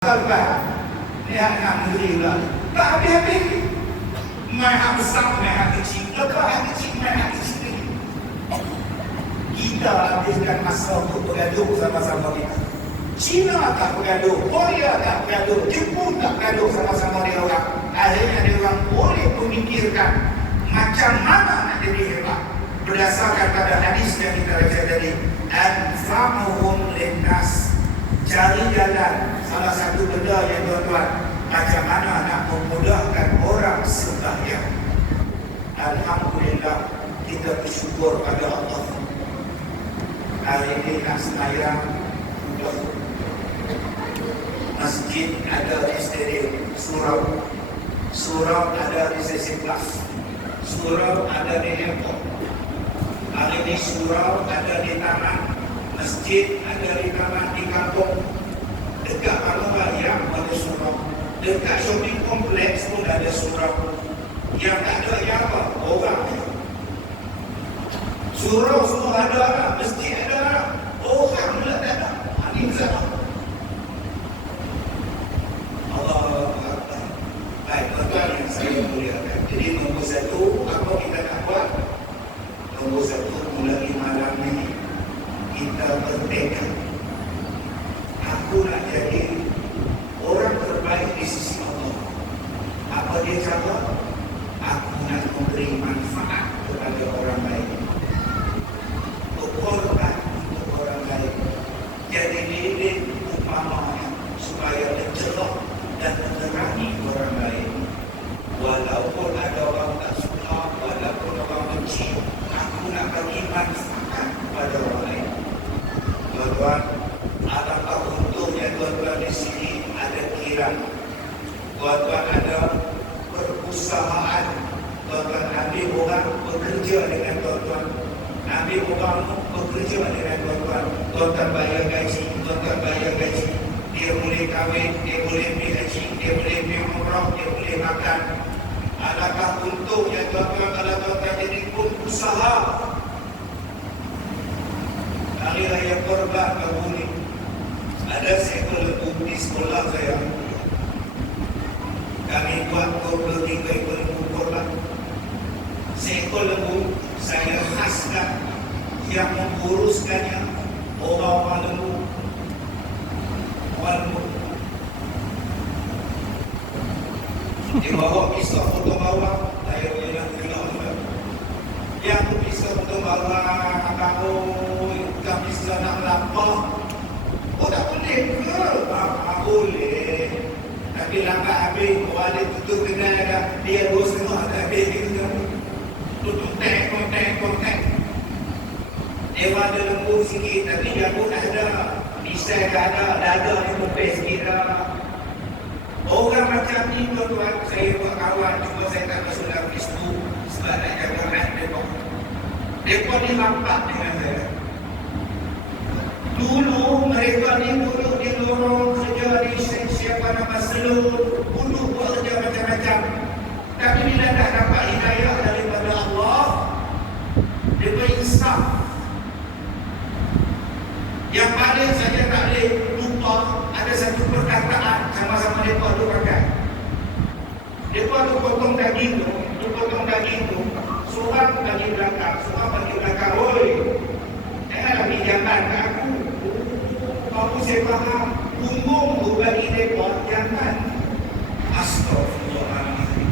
Lepas ni anak negeri pula tak habis-habis. Main hak besar, main hak kecil. Lepas hak kecil, main hak kecil lagi. Kita habiskan masa untuk bergaduh sama-sama kita. China tak bergaduh, Korea tak bergaduh, Jepun tak bergaduh sama-sama dia orang. Akhirnya dia orang boleh memikirkan macam mana nak jadi hebat. Berdasarkan pada hadis yang kita baca tadi, anfa'uhum linnas. Cari jalan, salah satu benda yang tuan-tuan, macam mana nak memudahkan orang sembahyang. Alhamdulillah, kita bersyukur pada Allah. Hari ini nak sembahyang, masjid ada di stadium, surau ada di sesi kelas, surau ada di airport. Hari ini surau ada di taman, masjid ada di taman, di kampung, dekat Palang Raya ada surau, dekat shopping kompleks pun ada surau. Yang tak ada yang apa? Orang. Surau semua ada, masjid ada, orang pula tak ada. Ini sama. Allah Akbar. Baik, tuan-tuan yang saya muliakan. Jadi nombor satu, apa kita nak buat? Nombor satu, mulai malam ini kita bertekad, aku nak jadi orang terbaik di sisi Allah. Apa dia cara? Aku nak memberi manfaat kepada orang lain, berkorban untuk orang lain, jadi lilin umpamanya supaya mencerah dan menerangi orang lain. Walaupun ada orang tak suka, walaupun orang benci, aku nak bagi manfaat kepada orang lain. Tuan-tuan, alangkah untungnya tuan-tuan di sini ada kirang. Tuan-tuan ada perusahaan. Tuan-tuan ambil orang bekerja dengan tuan-tuan. Ambil orang bekerja dengan tuan-tuan. Tuan-tuan bayar gaji, tuan-tuan bayar gaji. Dia boleh kahwin, dia boleh pergi haji, dia boleh pergi umrah, dia boleh makan. Alangkah untungnya tuan-tuan kalau tuan-tuan jadi pengusaha. Hari Raya Korban baru ni ada seekor lembu di sekolah saya. Kami buat 23 ekor lembu korban. Seekor lembu saya khaskan, yang menguruskannya orang-orang lembu. Orang lembu dia bawa pisau potong bawang, saya boleh nak tengok juga. Yang pisau potong bawang, kamu bukan pisau nak lapar. Oh tak boleh ke? Boleh. Tapi lambat habis, orang dia tutup kenal dah. Dia 2,5 tak habis gitu kan. Tutup kontek. Dia ada lembut sikit, tapi jambut dah ada. Pisau dah ada, dada dia lebih sikit dah. Orang macam ni tuan-tuan, saya buat kawan, cuma saya tak masuk dalam Facebook sebab nak jaga hati mereka. Mereka ni lambat dengan saya. Dulu mereka ni duduk di lorong kerja di siapa nama salon, duduk buat kerja macam-macam. Tapi bila dah dapat hidayah daripada Allah, dia berinsaf. Yang paling saya tak boleh lupa, ada satu perkataan sama-sama mereka tu pakai. Mereka tu potong daging tu, seorang bagi belakang, oi, jangan lagi jangan kat aku. Kamu saya faham, punggung tu bagi mereka jangan. Astagfirullahaladzim.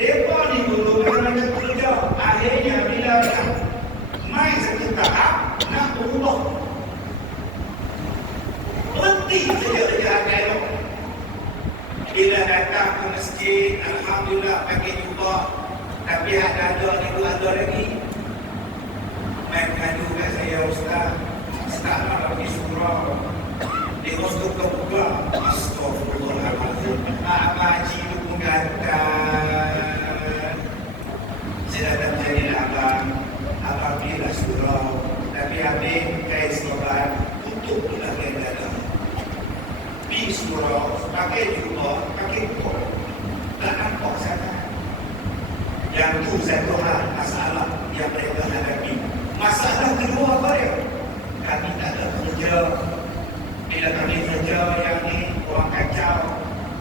Mereka ni dulu macam kerja, akhirnya bila main satu tahap, nak berubah. Berhenti saja kerja elok. Bila datang ke masjid, alhamdulillah pakai jubah. Tapi ada lagi. Main kadu kat saya, Ustaz. Ustaz nak pergi surau. Dia kostum terbuka. Astagfirullahaladzim. Abang Haji tu pun gantang. Saya datang jadi abang. Abang pergilah surau. Tapi habis kain sobat, tutup pula kain dada. Pergi surau, pakai jubah, pakai kot. Tak nampak sangat. Yang tu satu hal masalah yang mereka hadapi. Masalah kedua apa dia? Kami tak ada kerja. Bila kami kerja yang ni, orang kacau.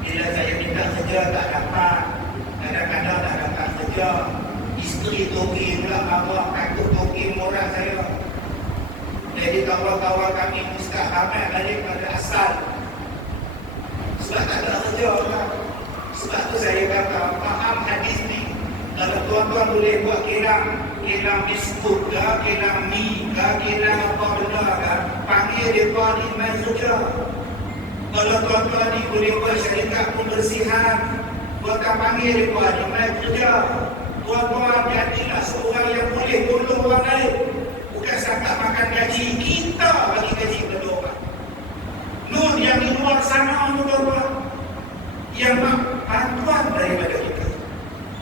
Bila saya minta kerja tak dapat, kadang-kadang tak dapat kerja. Isteri toki pula bawa takut toki moral saya. Jadi kawan-kawan kami ustaz ramai balik pada asal. Sebab tak ada kerja orang. Sebab tu saya kata, faham hadis ni. Kalau tuan-tuan boleh buat kilang biskut ke, kilang mi ke, kilang apa benda ke, panggil mereka ni main kerja. Kalau tuan-tuan ni boleh buat syarikat pembersihan, buatkan panggil mereka ni main kerja. Tuan-tuan jadilah seorang yang boleh tolong orang lain. Bukan sangka makan gaji, kita bagi gaji kepada orang. Nur yang di luar sana tu tuan-tuan, yang bantuan daripada kita.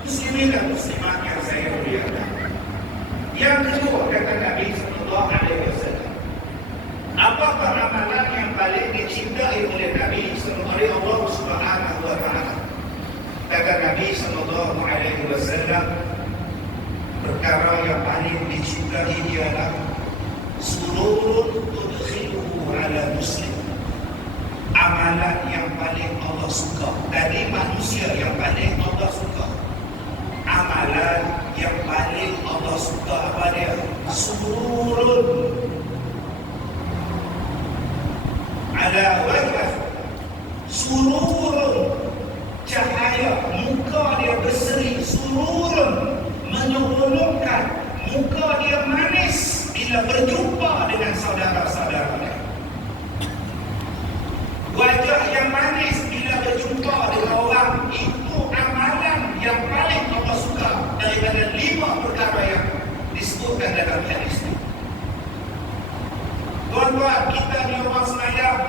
Muslimin dan muslimat yang saya muliakan. Yang kedua kata Nabi sallallahu alaihi wasallam, apakah amalan yang paling dicintai oleh Nabi sallallahu alaihi Allah Subhanahu wa taala? Kata Nabi sallallahu alaihi wasallam, perkara yang paling dicintai ialah sururun tudkhiluhu ala muslim. Amalan yang paling Allah suka. Dari manusia yang paling Allah suka, amalan yang paling Allah suka apa dia? Sururun ala wajah. Sururun, cahaya, muka dia berseri. Sururun, menyolongkan, muka dia manis bila berjumpa dengan saudara-saudara dia. Wajah yang manis bila berjumpa dengan orang, itu amalan yang paling Allah suka daripada 5 perkara yang disebutkan dalam hadis ini. Tuan-tuan, kita ni orang semayang,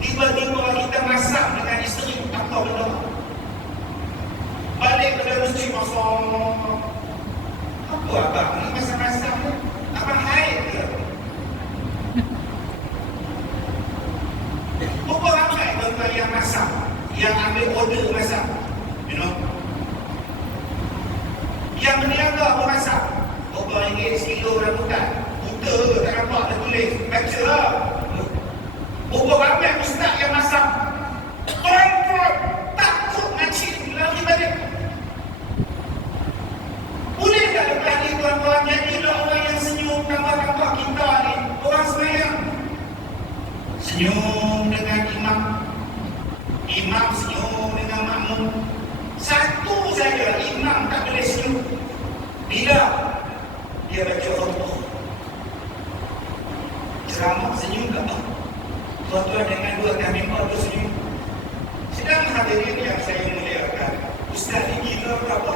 tiba-tiba kita masak dengan isteri, apa benda? Balik pada masjid, masak. Apa abang ni masak-masak ni? Apa haid ke? Berapa ramai tuan-tuan yang masak, yang ambil order masak, you know? Yang berniaga pun masak. Berapa ringgit sekilo rambutan? Buta ke tak nampak dah tulis? Baca lah. Berapa ramai ustaz yang masak? Tuan-tuan takut makcik lari balik. Boleh tak lepas ni tuan-tuan jadilah orang yang senyum tambah-tambah kita ni, orang semayang. Senyum dengan imam, imam senyum dengan makmum. Satu saja imam tak boleh senyum bila dia baca khutbah. Ceramah senyum tak apa. Tuan-tuan dengan dua kami tu senyum. Sedang hadirin yang saya muliakan, ustaz ni gila ke apa?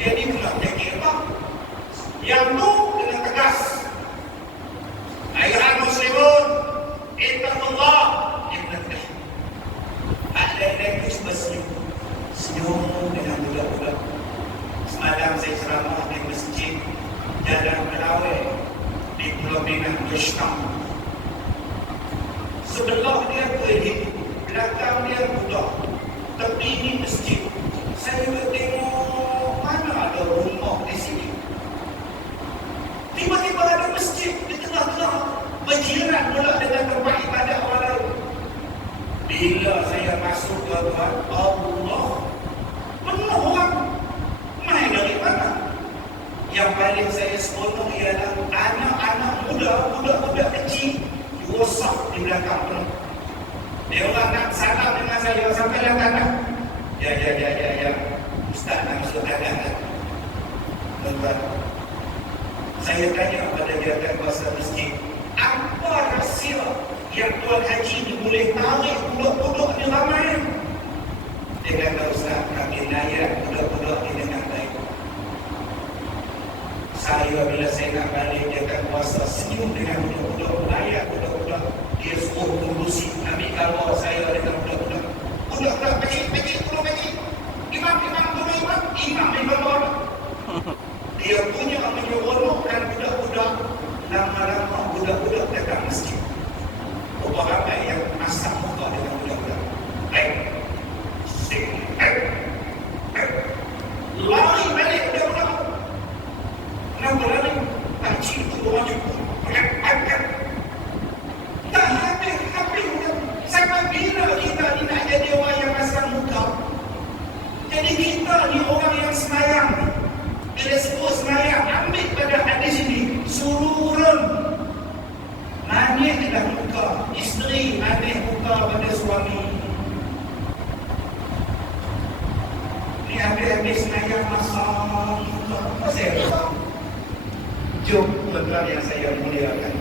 Dia ni pula penyakit apa? Yang tu kena tegas. Ayuhan muslimun, ittaqullah. Ada itu senyum. Senyum dengan budak-budak. Semalam saya ceramah di masjid Jalan Melawai di Pulau Pinang, Vietnam. Sebelah dia kering, belakang dia budak, tepi ini masjid. Saya tengok mana ada rumah di sini. Tiba-tiba ada masjid di tengah-tengah, berjiran pula dengan tempat ibadat orang lain. Bila saya masuk ke Tuhan, Allah, penuh orang. Main dari mana? Yang paling saya seronok ialah anak-anak muda, budak-budak kecil, rosak di belakang penuh. Dia orang nak salam dengan saya, sampailah tanah. Ya. Ustaz nak masuk tanah. Tuan-tuan, saya tanya pada jawapan kuasa masjid, apa rahsia yang Tuan Haji ni boleh tarik budak-budak ni ramai? Dia kata, Ustaz, kami layan budak-budak ni dengan baik. Saya bila saya nak balik, dia akan kuasa senyum dengan budak-budak, layan budak-budak. Dia suruh pengurusi, ambil gambar saya dengan budak-budak. Budak-budak, pecik, tolong pecik. Imam, tolong imam ni gambar. Dia punya menyeronokkan budak-budak. Lama-lama budak-budak datang masjid. Berapa ramai yang masak muka dengan budak-budak. Baik. Lari balik budak-budak. Kenapa lari? Pakcik tu orang jumpa. Tak habis. Sampai habis semayang masak. Saya jom tuan-tuan yang saya muliakan.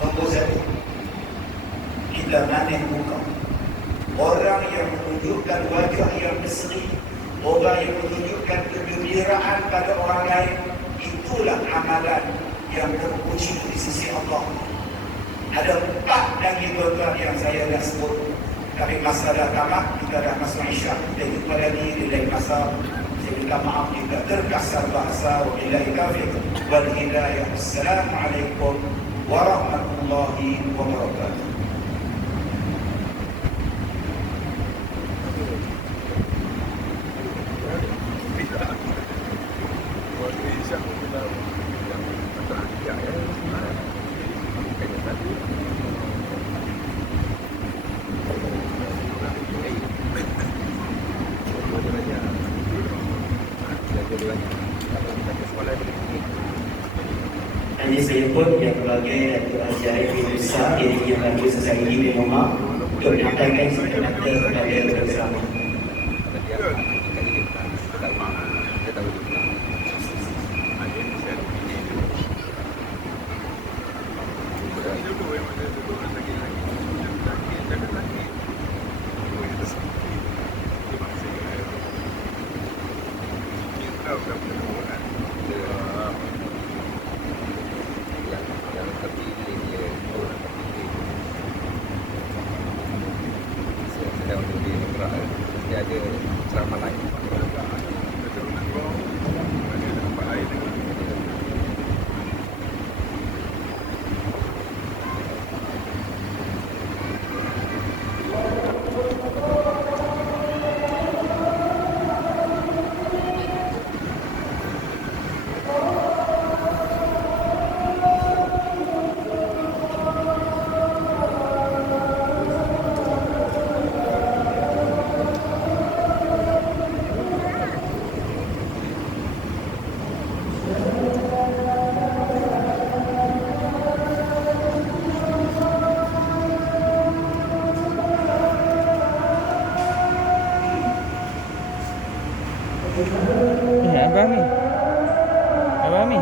Nombor satu, kita manis muka. Orang yang menunjukkan wajah yang berseri, orang yang menunjukkan kegembiraan pada orang lain, itulah amalan yang terpuji di sisi Allah. Ada 4 lagi tuan-tuan yang saya dah sebut. Tapi masa dah tamat, kita dah masuk Isyak. Kita jumpa lagi di lain masa. Saya minta maaf jika terkasar bahasa. Wabillahi taufiq wal hidayah. Assalamualaikum warahmatullahi wabarakatuh. Jadi saya pun yang sebagai Datuk Haji Aifin Besar yang lagi selesai ini di rumah untuk menyampaikan kata-kata kepada bersama. Dia ada ceramah lain. Abang ni. Abang ni.